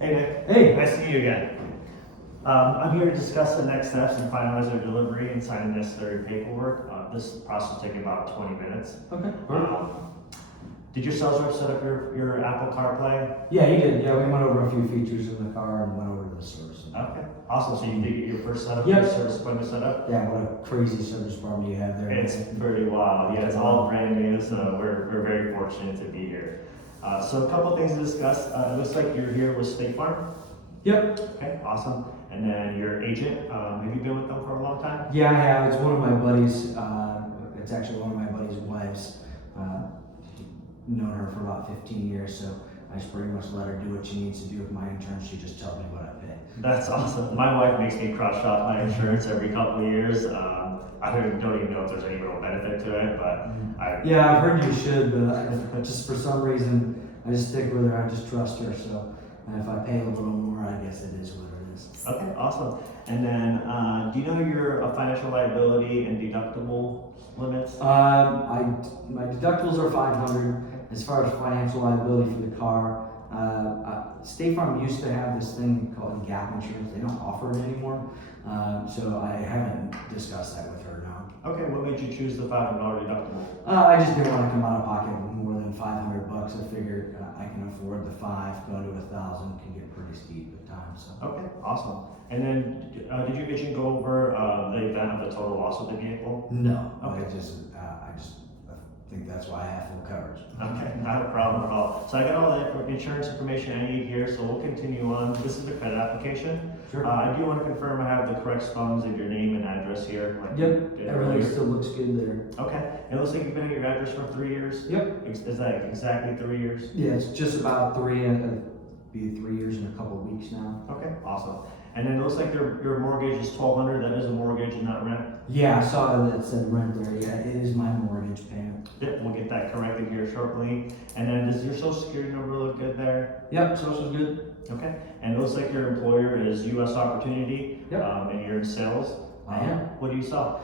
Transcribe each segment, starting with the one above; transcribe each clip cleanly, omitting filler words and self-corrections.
Hey Nick. Hey. Nice to see you again. I'm here to discuss the next steps and finalize our delivery and sign the necessary paperwork. This process will take about 20 minutes. Okay. Did your sales rep set up your Apple CarPlay? Yeah, he did. Yeah, we went over a few features in the car and went over to the service. Okay, awesome. So you did get your first setup, Yep. your service appointment set up? Yeah, what a crazy service department you have there. It's pretty wild. Yeah, it's all brand new, so we're very fortunate to be here. So a couple things to discuss. It looks like you're here with State Farm. Yep. Okay, awesome. And then your agent, have you been with them for a long time? Yeah, I have. It's one of my buddies. It's actually one of my buddy's wives. Known her for about 15 years, so I just pretty much let her do what she needs to do with my insurance. She just tells me what I pay. That's awesome. My wife makes me cross shop my insurance every couple of years. I don't even know if there's any real benefit to it, but Yeah, I've heard you should, but just for some reason, I just stick with her. I just trust her. So if I pay a little more, I guess it is what it is. Okay, awesome. And then, do you know your financial liability and deductible limits? My deductibles are 500. As far as financial liability for the car, State Farm used to have this thing called gap insurance. They don't offer it anymore, so I haven't discussed that with her now. Okay, what made you choose the $500 deductible? I just didn't want to come out of pocket more than $500. I figured I can afford the $5. Going to $1,000 can get pretty steep at times. So. Okay, awesome. And then, did your agent go over the event of the total loss of the vehicle? No, Okay. I just think that's why I have full coverage. Okay, not a problem at all. So I got all the insurance information I need here, so we'll continue on. This is the credit application. Sure. I do want to confirm I have the correct spellings of your name and address here. Like you Yep, did everything earlier. still looks good there. Okay, it looks like you've been at your address for 3 years? Yep. Is that exactly 3 years? Yeah, it's just about three. Be 3 years in a couple of weeks now. Okay, awesome. And then it looks like your mortgage is $1,200. That is a mortgage and not rent. Yeah, I saw that it said rent there. Yeah, it is my mortgage payment. Yep, we'll get that corrected here shortly. And then does your social security number look good there? Yep, social's good. Okay. And it looks like your employer is U.S. Opportunity. Yep. And you're in sales. I am. What do you sell?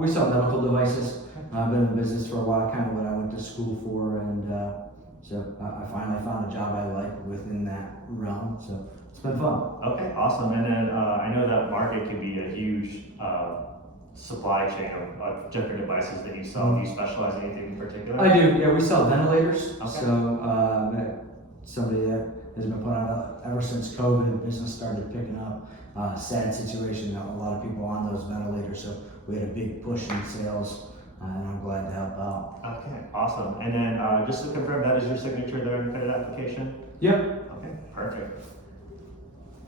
We sell medical devices. I've been in business for a while, kind of what I went to school for, and so I finally found a job I like within that realm. So it's been fun. Okay, awesome. And then I know that market can be a huge supply chain of different devices that you sell. Do you specialize in anything in particular? I do. Yeah, we sell ventilators. Okay. So somebody that has been put out ever since COVID, business started picking up. Sad situation, a lot of people on those ventilators. So we had a big push in sales. And I'm glad to help out. Okay, awesome. And then just to confirm, that is your signature there in the credit application? Yep. Okay, perfect.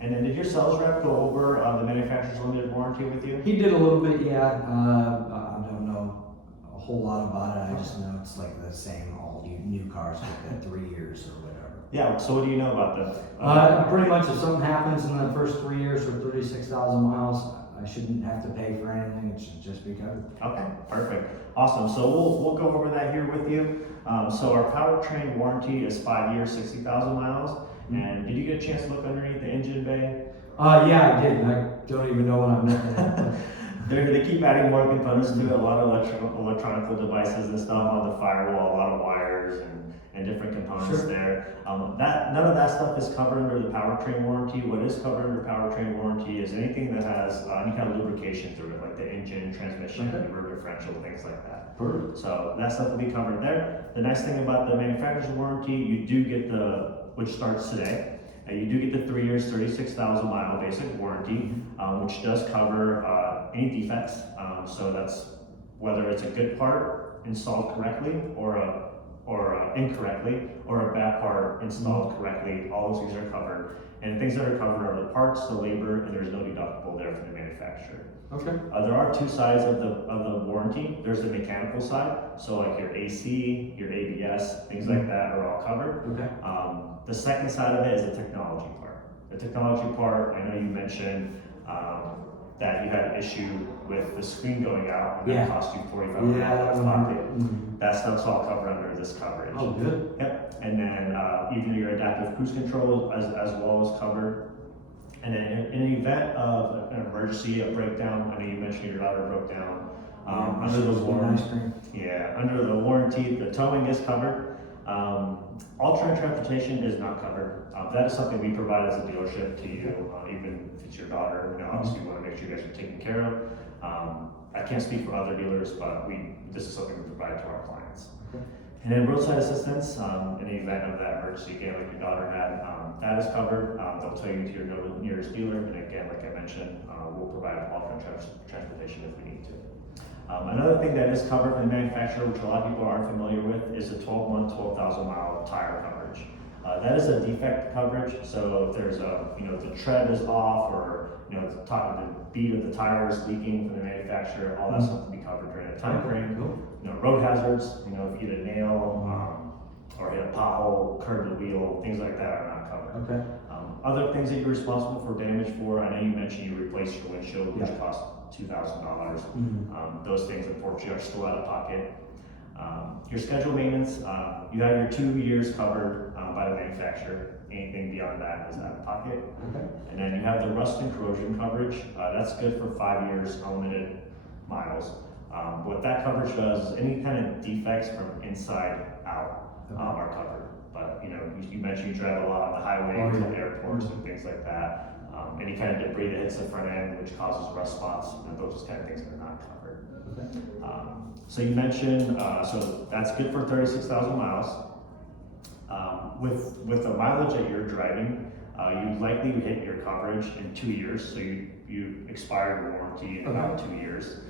And then did your sales rep go over the manufacturer's limited warranty with you? He did a little bit, yeah. I don't know a whole lot about it. I just know it's like the same all new cars get 3 years or whatever. Yeah, so what do you know about them? Pretty much if something happens in the first 3 years or 36,000 miles, I shouldn't have to pay for anything. It should just be covered. Okay, perfect. Awesome. So we'll go over that here with you. So our powertrain warranty is 5 years, 60,000 miles. And did you get a chance to look underneath the engine bay? Yeah, I did. I don't even know what I'm looking at. They keep adding more components to it, a lot of electronic devices and stuff on the firewall, a lot of wires and different components Sure. there. None of that stuff is covered under the powertrain warranty. What is covered under powertrain warranty is anything that has any kind of lubrication through it, like the engine, transmission, Okay. the rear differential, things like that. Perfect. So that stuff will be covered there. The nice thing about the manufacturer's warranty, you do get which starts today, you do get the 3 years, 36,000 mile basic warranty, which does cover any defects. So that's whether it's a good part installed correctly or incorrectly, or a bad part installed correctly. All those things are covered. And things that are covered are the parts, the labor, and there's no deductible there for the manufacturer. Okay. There are two sides of the warranty. There's the mechanical side, so like your AC, your ABS, things like that are all covered. Okay. The second side of it is the technology part. The technology part, I know you mentioned that you had an issue with the screen going out, and Yeah. that cost you $45 out of pocket. That stuff's all covered under this coverage. Oh, good. Yep. And then even your adaptive cruise control as well as covered. And then in an event of an emergency, a breakdown, I know you mentioned your router broke down. Under the warranty, the towing is covered. Alternate transportation is not covered. That is something we provide as a dealership to you, even if it's your daughter. You know, obviously we want to make sure you guys are taken care of. I can't speak for other dealers, but this is something we provide to our clients. And then roadside assistance, in the event of that emergency, again, like your daughter had, that is covered. They'll tell you to your nearest dealer, and again, like I mentioned, we'll provide alternate transportation if we need to. Another thing that is covered from the manufacturer, which a lot of people aren't familiar with, is a 12-month, 12,000 mile tire coverage. That is a defect coverage, so if there's the tread is off, or the bead of the tire is leaking from the manufacturer, all that stuff will be covered during the time frame. Cool. Road hazards, if you hit a nail, or hit a pothole, curb the wheel, things like that are not covered. Okay. Other things that you're responsible for damage for, I know you mentioned you replaced your windshield, which Yeah. cost $2,000. Those things unfortunately are still out of pocket. Your scheduled maintenance, you have your 2 years covered by the manufacturer. Anything beyond that is out of pocket. Okay. And then you have the rust and corrosion coverage. That's good for 5 years, unlimited miles. What that coverage does is any kind of defects from inside out are covered. But you mentioned you drive a lot on the highway, to airports and things like that. Any kind of debris that hits the front end, which causes rust spots, those kind of things are not covered. Okay. So you mentioned, so that's good for 36,000 miles. With the mileage that you're driving, you likely hit your coverage in 2 years. So you expire your warranty in about 2 years.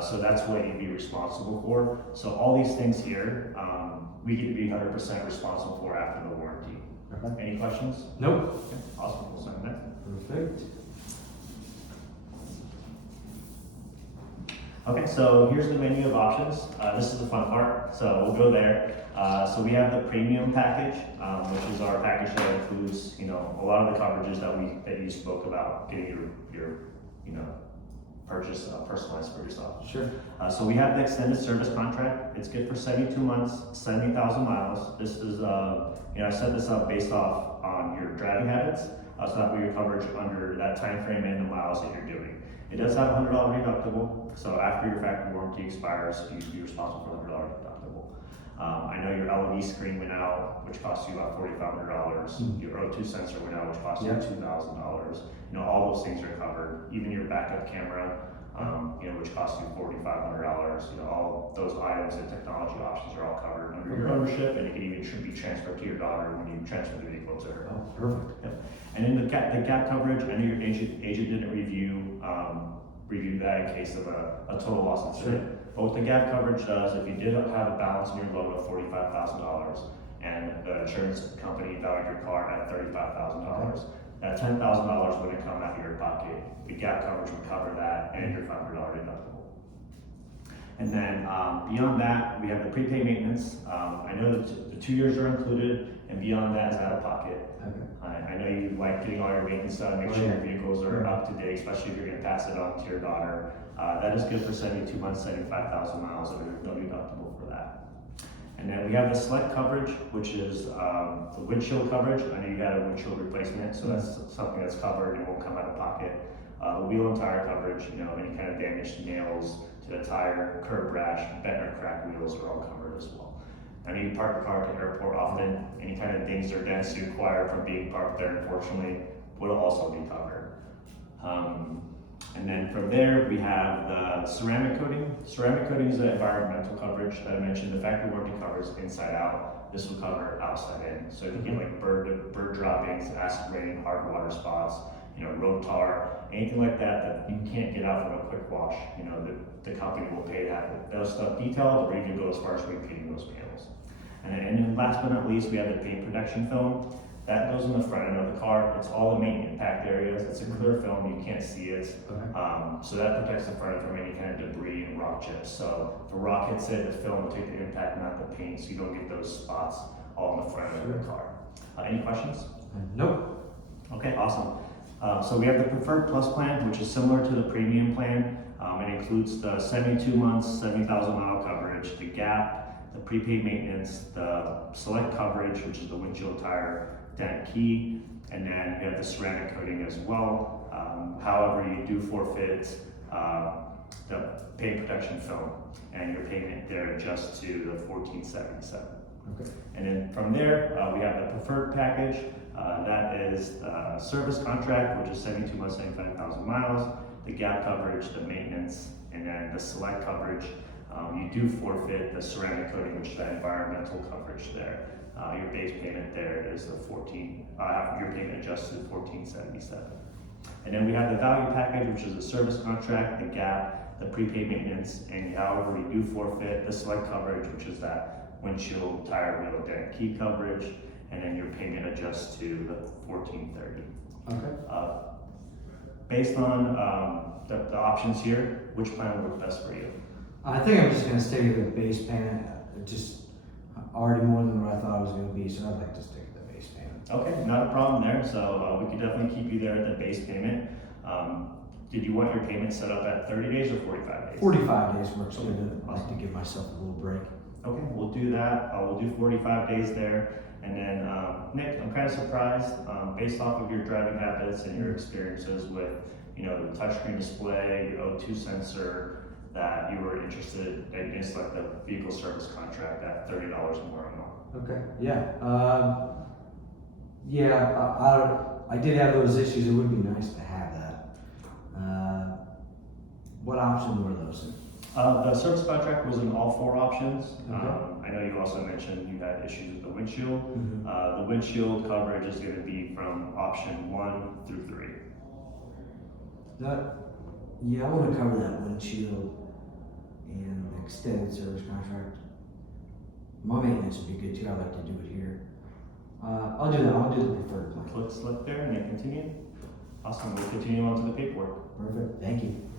So that's what you'd be responsible for. So all these things here, we get to be 100% responsible for after the warranty. Okay. Any questions? Nope. Okay, awesome, we'll sign that. Perfect. Okay, so here's the menu of options. This is the fun part, so we'll go there. So we have the premium package, which is our package that includes, a lot of the coverages that you spoke about, getting your purchase personalized for yourself. Sure. So we have the extended service contract. It's good for 72 months, 70,000 miles. This is, I set this up based off on your driving habits, so that way your coverage under that time frame and the miles that you're doing. It does have a $100 deductible, so after your factory warranty expires, you'd be responsible for the $100 deductible. I know your LED screen went out, which cost you about $4,500. Your O2 sensor went out, which cost you $2,000. All those things are covered. Even your backup camera, which costs you $4,500. All those items and technology options are all covered under your ownership, and it can even should be transferred to your daughter when you transfer the vehicle to her. Oh, perfect. Yep. And then the gap coverage, I know your agent didn't review that in case of a total loss incident. But what the gap coverage does, if you did have a balance in your loan of $45,000 and the insurance company valued your car at $35,000, that $10,000 wouldn't come out of your pocket. The gap coverage would cover that and your $500 deductible. And then beyond that, we have the prepaid maintenance. I know that the 2 years are included, and beyond that is out of pocket. Okay. I know you like getting all your maintenance done, make sure your vehicles are up to date, especially if you're gonna pass it on to your daughter. That is good for 72 months, 75,000 miles, and there's no deductible for that. And then we have the select coverage, which is the windshield coverage. I know you had a windshield replacement, so that's something that's covered and won't come out of pocket. The wheel and tire coverage, any kind of damage to nails, to the tire, curb rash, bent or cracked wheels are all covered as well. I know you park your car at the airport often. Any kind of dings or dents you acquire from being parked there, unfortunately, will also be covered. And then from there, we have the ceramic coating. Ceramic coating is the environmental coverage that I mentioned. The factory warranty covers inside out. This will cover outside in. So if you get like bird droppings, acid rain, hard water spots, road tar, anything like that you can't get out from a quick wash, the company will pay that. Those stuff detailed, or even go as far as repainting those panels. And then last but not least, we have the paint protection film. That goes in the front end of the car. It's all the main impact areas. It's a clear film, you can't see it. So that protects the front end from any kind of debris and rock chips. So if a rock hits it, the film will take the impact, not the paint, so you don't get those spots all in the front end of the car. Any questions? Nope. Okay, awesome. So we have the Preferred Plus plan, which is similar to the Premium plan. It includes the 72 months, 70,000 mile coverage, the gap, the prepaid maintenance, the select coverage, which is the windshield, tire, dent, key, and then we have the ceramic coating as well. However, you do forfeit the paint protection film, and your payment there adjusts to the $1,477. Okay. And then from there, we have the preferred package. That is service contract, which is 72 months, 75,000 miles, the gap coverage, the maintenance, and then the select coverage. You do forfeit the ceramic coating, which is that environmental coverage there. Your base payment there is the your payment adjusted 1477. And then we have the value package, which is the service contract, the gap, the prepaid maintenance, and however you do forfeit the select coverage, which is that windshield, tire, wheel, dent, key coverage, and then your payment adjusts to the 1430. Okay. Based on the options here, which plan would work best for you? I think I'm just gonna stay with the base payment. Just already more than what I thought it was gonna be, so I'd like to stick with the base payment. Okay, not a problem there. So we could definitely keep you there at the base payment. Did you want your payment set up at 30 days or 45 days? 45 days works good. I like to give myself a little break. Okay, we'll do that. We'll do 45 days there. And then, Nick, I'm kind of surprised, based off of your driving habits and your experiences with, the touchscreen display, your O2 sensor, that you were interested in select the vehicle service contract at $30 more a month. Okay. Yeah. I did have those issues. It would be nice to have that. What option were those? The service contract was in all 4 options. Okay. I know you also mentioned you had issues with the windshield. Mm-hmm. The windshield coverage is going to be from option 1 through 3. I want to cover that windshield and the extended service contract. My maintenance would be good too. I'd like to do it here. I'll do that. I'll do the preferred plan. Click select there and then continue. Awesome. We'll continue on to the paperwork. Perfect. Thank you.